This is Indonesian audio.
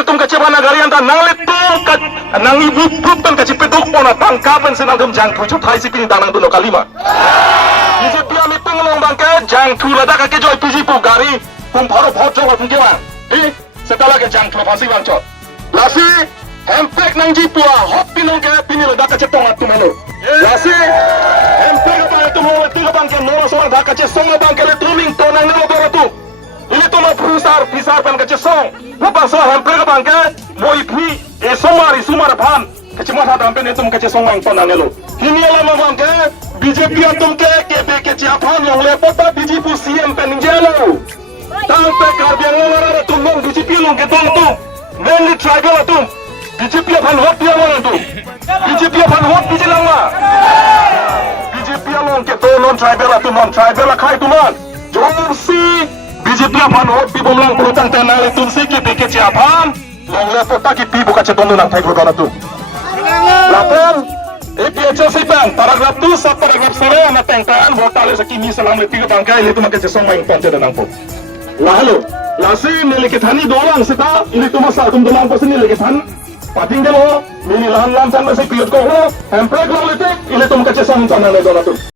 kali tum kece mana galian tan nang letung kat nang ibu pun kece peduk pona tangkapan senang tum jang tujuh thai sipin tanang tu kalima. BJP ami pengelong bangke jang tu lada kake joy PGP gari pum baru vote jawab pun kewan. Setelah ke jang tu pasti bangcot. Lasi hempek nang jipua hop pinong ke pini lada kece tongat tu malu. Lasi hempek apa itu mau tiga bangke nora soal dah kece songa bangke le truming tonang nelo baru tu. Ini tu mau pisar pen kece song. Lepas so hempek bangke mau ipi sumar pan. Kece mata dampen itu mau kece song yang tonang nelo. Ini lama bangke BJP atum ke kece apa yang lepota BJP CM pen jelo. Tanpa karbiang ngora tu long BJP long ke tong tu. Mainly tribal atum. BJP apan hot dia mana tu. BJP apan hot BJP lama. BJP long ke to non tribal atum non tribal kai tu man. Jom si BJP apan hot pi bomlang pelutang tenang itu si kece apan. Long lepota ki pi buka cetonu nang thai gora tu. Lapan APHC bang, paragraf 2 sa paragraf 9 na tengkaan votale sa kimi salam letiga bangkai itu makin sesong main panca dan angpot. Lalu, lasi milikithani doang sita ini tu masa tum doang pasti milikithan. Pating delo, mini lahan-lahan sana sa piyot ko ho, hempek lang letik, ini tu makin sesong tanah na doang tu.